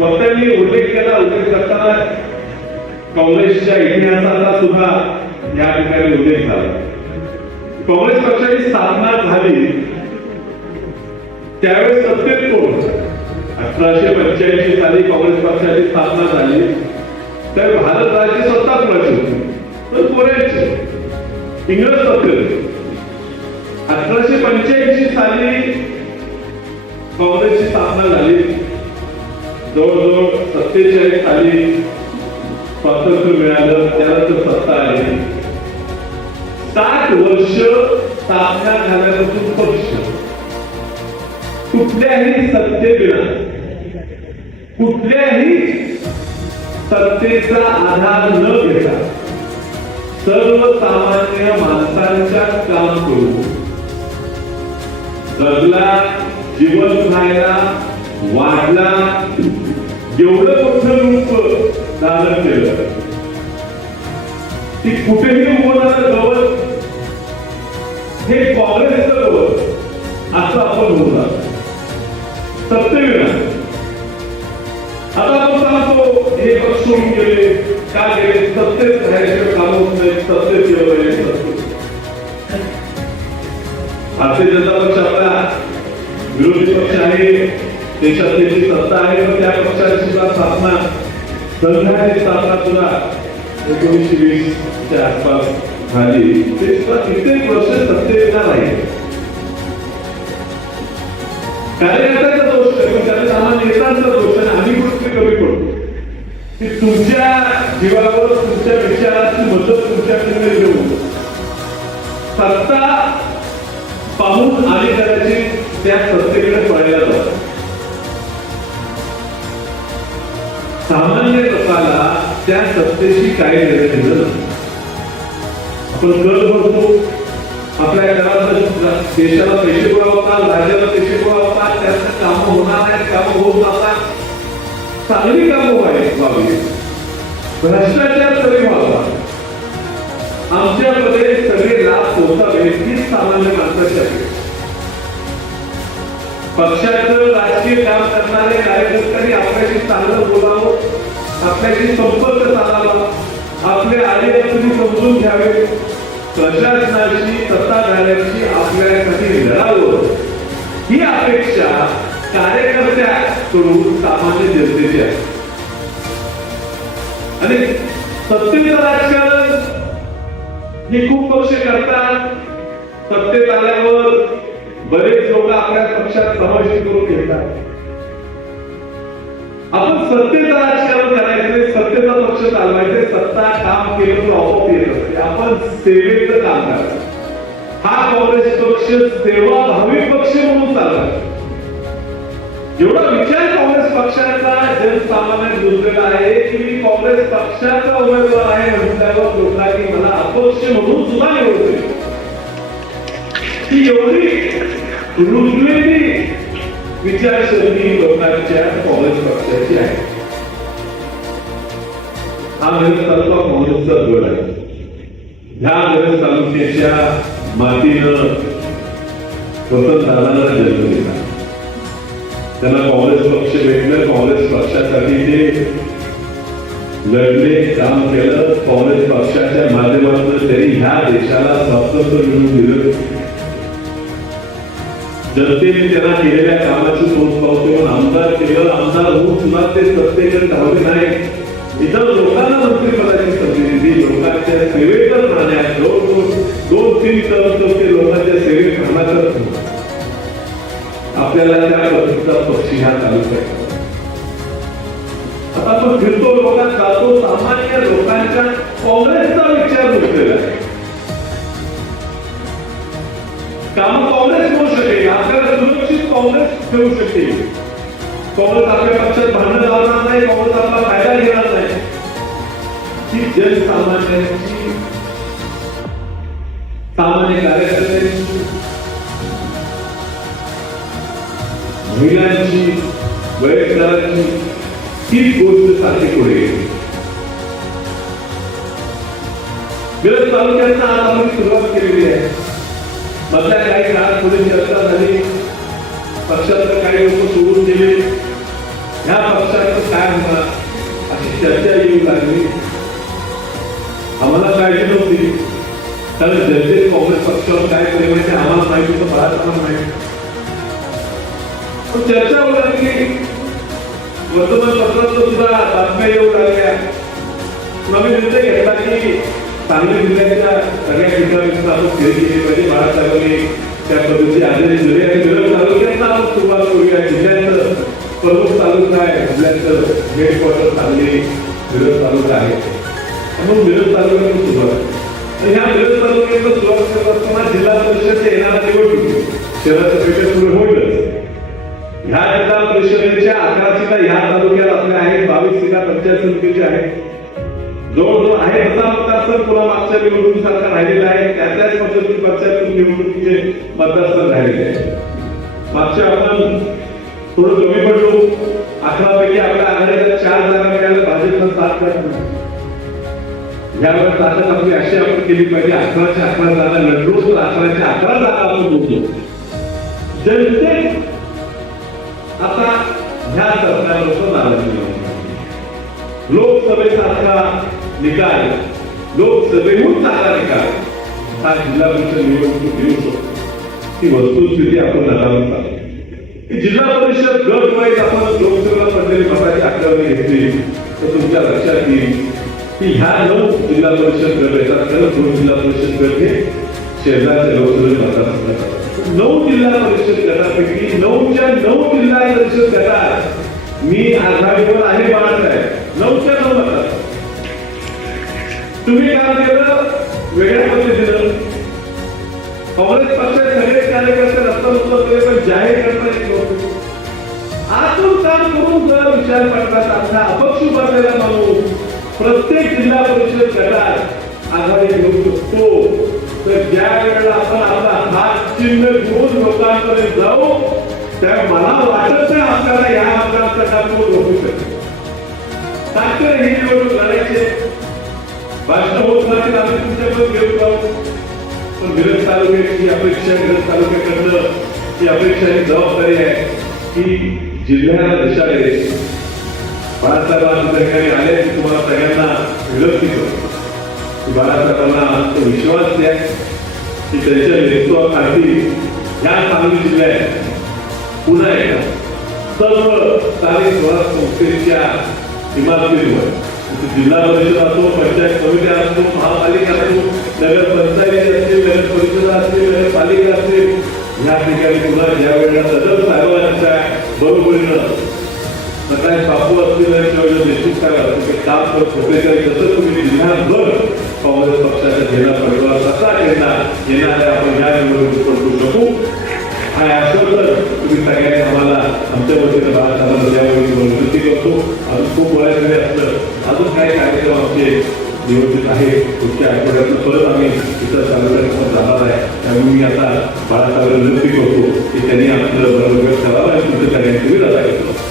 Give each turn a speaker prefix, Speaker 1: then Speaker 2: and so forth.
Speaker 1: वक्त्यांनी उल्लेख केला उल्लेख करताना काँग्रेसच्या इतिहासाचा सुद्धा या ठिकाणी उल्लेख झाला. काँग्रेस पक्षाची स्थापना झाली त्यावेळेस सत्तेत कोण? अठराशे पंच्याऐंशी साली काँग्रेस पक्षाची स्थापना झाली. तर भारत राज्य स्वतः कोणाची होती. तर कोणाची? इंग्रज सत्तेत अठराशे पंच्याऐंशी साली काँग्रेसची स्थापना झाली. जवळजवळ सत्तेचाळीस खाली स्वातंत्र्य मिळालं त्यानंतर सत्ता आहे. साठ वर्ष स्थापना झाल्यापासून पक्ष. कुठल्याही सत्तेविना कुठल्याही सत्तेचा आधार न घेता सर्वसामान्य माणसांच्या काम करून जगला जीवन खायला वाढला एवढं मोठं रूप धारण केलं की कुठेही उभं गवत हे काँग्रेसचं गवत असं आपण म्हणतात सत्यविना आता आपण सांगतो हे पक्ष होऊन गेले का गेले? सत्तेत राहायचं काम होत नाही सत्तेत गेलं पाहिजे भारतीय जनता पक्ष आपला विरोधी पक्ष आहे देशात त्याची सत्ता आहे स्थापना संघाची स्थापना सुद्धा एकोणीसशे वीसच्या आसपास झाली. ते सुद्धा कित्येक वर्ष सत्तेला नाही कार्यकर्त्याचा दोष सर्वसामान्य नेत्यांचा दोष आणि आम्ही कुठे कमी पडतो. की तुमच्या जीवावर तुमच्या विचाराची मदत तुमच्याकडे सत्तेशी काय घेणं दिलं नाही आपण कर भरतो आपल्या घराला देशाला पैसे पुरवतात राज्याला पैसे पुरवतात होतात त्याचं कामं होणार नाहीत कामं होत जातात. चांगली कामं व्हावी व्हावी भ्रष्टाचार तरी व्हावा आमच्यामध्ये सगळे लाभ पोहोचावे हीच सामान्य माणसाची आहे पक्षाचं राजकीय काम करणारे कार्यकर्त्यांनी आपल्याशी चांगलं बोलावं. आपल्याशी संपर्क साधावा. आपले आले तुम्ही समजून घ्यावे. प्रशासनाची सत्ताधाऱ्यांची आपल्यासाठी लढावं ही अपेक्षा कार्यकर्त्याकडून सामान्य जनतेची आहे. आणि सत्तेचं राजकारण हे खूप पक्ष करतात. सत्तेत आल्यावर बरेच लोक आपल्या पक्षात समाविष्ट करून घेतात. आपण सत्तेचा राजकारण करायचं सत्तेचा पक्ष चालवायचे सत्ता काम केलं तर आपोआप येत. असते म्हणजे आपण सेवेचं काम करायचं हा काँग्रेस पक्ष सेवा भावी पक्ष म्हणून चालवायचा. एवढा विचार काँग्रेस पक्षाचा जनसामान्यात गुंतलेला आहे की मी काँग्रेस पक्षाचा उमेदवार आहे म्हणल्यावर लोकांना की मला अपक्ष म्हणून सुद्धा निवडते ती एवढी रुजलेली विचारसरणी लोकांच्या काँग्रेस पक्षाची आहे हा नगर तालुका काँग्रेसचा गड आहे. ह्या नगर तालुक्याच्या मातीनं स्वतंत्र दादाला जन्म दिला. त्यांना काँग्रेस पक्ष भेटलं काँग्रेस पक्षासाठी ते लढले काम केलं काँग्रेस पक्षाच्या माध्यमातून त्यांनी ह्या देशाला स्वातंत्र्य मिळवून दिलं. जनतेने त्यांना केलेल्या कामाची पोच पावते म्हणून आमदार केवळ आमदार होऊन सुद्धा ते सत्तेकडे धावले नाही. इतर लोकांना मंत्रिपदाची संधी दिली लोकांच्या सेवेतच राहण्यात दोन दोन दोन तीन टर्म ते लोकांच्या सेवेत राहणार आपल्याला त्या पद्धतीचा पक्षी हा चालू आहे. आता आपण फिरतो लोकांत जातो सामान्य लोकांच्या काँग्रेसचा विचार उठलेला आहे. काम काँग्रेस काँग्रेस ठेवू शकते. काँग्रेस आपल्या पक्षात भांडण लावणार नाही काँग्रेस आपला फायदा घेणार नाही. ही जनसामान्यांची सामान्य कार्यकर्त्यांची महिलांची वयस्करांची तीच गोष्ट सारखी पुढे गेली मिरज तालुक्यात आज आपण सुरुवात केलेली आहे. मधल्या काही काळात पुढे चर्चा झाली. पक्षाचं काही लोक सोडून दिले? ह्या पक्षाचं काय होणार अशी चर्चा येऊ लागली. आम्हाला काळजी नव्हती. कारण जनतेने काँग्रेस पक्षावर काय करायचं आम्हाला माहिती होतं बऱ्याच माहिती पण चर्चा होऊ लागली. वर्तमानपत्रात सुद्धा बातम्या येऊ लागल्या. नवीन निर्णय घेतला की सांगली जिल्ह्याच्या सगळ्या ठिकाणी आपण फेरी केली पाहिजे. बाळासाहेबांनी त्या पद्धतीची आलेली जरी आणि मिरज तालुक्यांना आपण सुरुवात करूया. जिल्ह्याचं प्रमुख तालुका आहे. जिल्ह्याचं हेडक्वार्टर सांगली मिरज तालुका आहे. म्हणून मिरज तालुक्यातून म्हणजे सुरुवात. आणि ह्या मिरज तालुक्यातून सुरुवात करत असताना जिल्हा परिषदच्या येणारा निवडणूक. शहराचं पेक्षा सुरू होईलच. ह्या जिल्हा परिषदेच्या अकरा सीटा ह्या तालुक्यात आपल्या आहेत. बावीस सीटा पंचायत समितीच्या आहेत. जवळजवळ आहे तसा मतदारसंघ पुन्हा मागच्या निवडणुकीसारखा राहिलेला आहे. त्या त्याच पद्धतीने पंचायत निवडणुकीचे मतदारसंघ राहिलेले आहे मागच्या आपण थोडं कमी पडलो. अकरा पैकी आपल्या आघाडीला चार जागा मिळाल्या भाजपनं सात जागा यावर ताकद आपली अशी आपण केली पाहिजे अकराच्या अकरा जागा लढलो तर अकराच्या अकरा जागा आपण बोलतो जनते आता ह्या सरकारवर नाराजी लोकसभेसारखा निकाल. लोकसभेहून चांगला निकाल. हा जिल्हा परिषद निवडणूक देऊ शकतो. ही वस्तुस्थिती आपण नकारून चालू जिल्हा परिषद गट वाईज आपण लोकसभेला पडलेली मताची आकडेवारी घेतली. तर तुमच्या लक्षात येईल की ह्या नऊ जिल्हा परिषद गट येतात. तर दोन जिल्हा परिषद गट हे शेजारच्या लोकसभेत मतदारसंघात नऊ जिल्हा परिषद गटापैकी नऊच्या नऊ जिल्हा परिषद गटात मी आघाडीवर आहे बाळासाहेब. नऊच्या तुम्ही काम केलं वेगळ्या पद्धतीनं काँग्रेस पक्षाचे सगळे कार्यकर्ते रस्ता उत्तर केले पण जाहीर करता येत नव्हते. आतून काम करून जर विचार करतात आपला अपक्ष उभारलेला माणूस प्रत्येक जिल्हा परिषद गटात आघाडी घेऊ शकतो तर ज्या वेळेला आपण आपला हात चिन्ह घेऊन लोकांकडे जाऊ त्या मला वाटत नाही आपल्याला या आमदारांचा मतदारसंघातून रोखू शकतो. ताकद ही निवडणूक भाषण होत नाही आम्ही तुमच्याकडे घेऊन जाऊ. पण मिरज तालुक्याची अपेक्षा मिरज तालुक्याकडनं ही अपेक्षा ही जबाबदारी आहे. की जिल्ह्याला दिशा द्यायची बाळासाहेब आज ठिकाणी आले की तुम्हाला सगळ्यांना विनंती करतो बाळासाहेबांना तो विश्वास द्या की त्यांच्या नेतृत्वाखाली या सांगली जिल्ह्यात पुन्हा एकदा सर्व स्थानिक स्वराज संस्थेच्या इमारतींवर जिल्हा परिषद असो पंचायत समित्या असो महापालिका असो नगर पंचायती असतील नगर परिषद असतील नगरपालिका असतील या ठिकाणी पुन्हा ज्या वेळेला सदर साहेबांच्या बरोबरीनं सकाळी बापू असतील आणि किंवा देशमुख साहेब असतील ते काम तर होते तरी तसं तुम्ही जिल्ह्याभर काँग्रेस पक्षाच्या झेंडा पडवा कसा झेंडा येणाऱ्या आपण या निवडणूक करू शकू. आणि असं तुम्ही सगळ्यांनी आम्हाला आमच्या वतीने बाळासाहेबांना यावेळी विनंती करतो. अजून खूप बऱ्याच असलं अजून काही कार्यक्रम आमचे नियोजित आहे पुढच्या आठवड्यातून परत आम्ही इतर सार्वजनिक जाणार आहे त्यामुळे मी आता बाळासाहेबांना विनंती करतो की त्यांनी आपलं बरोबर करावं आणि तुमच्या सगळ्यांची विधा घेतो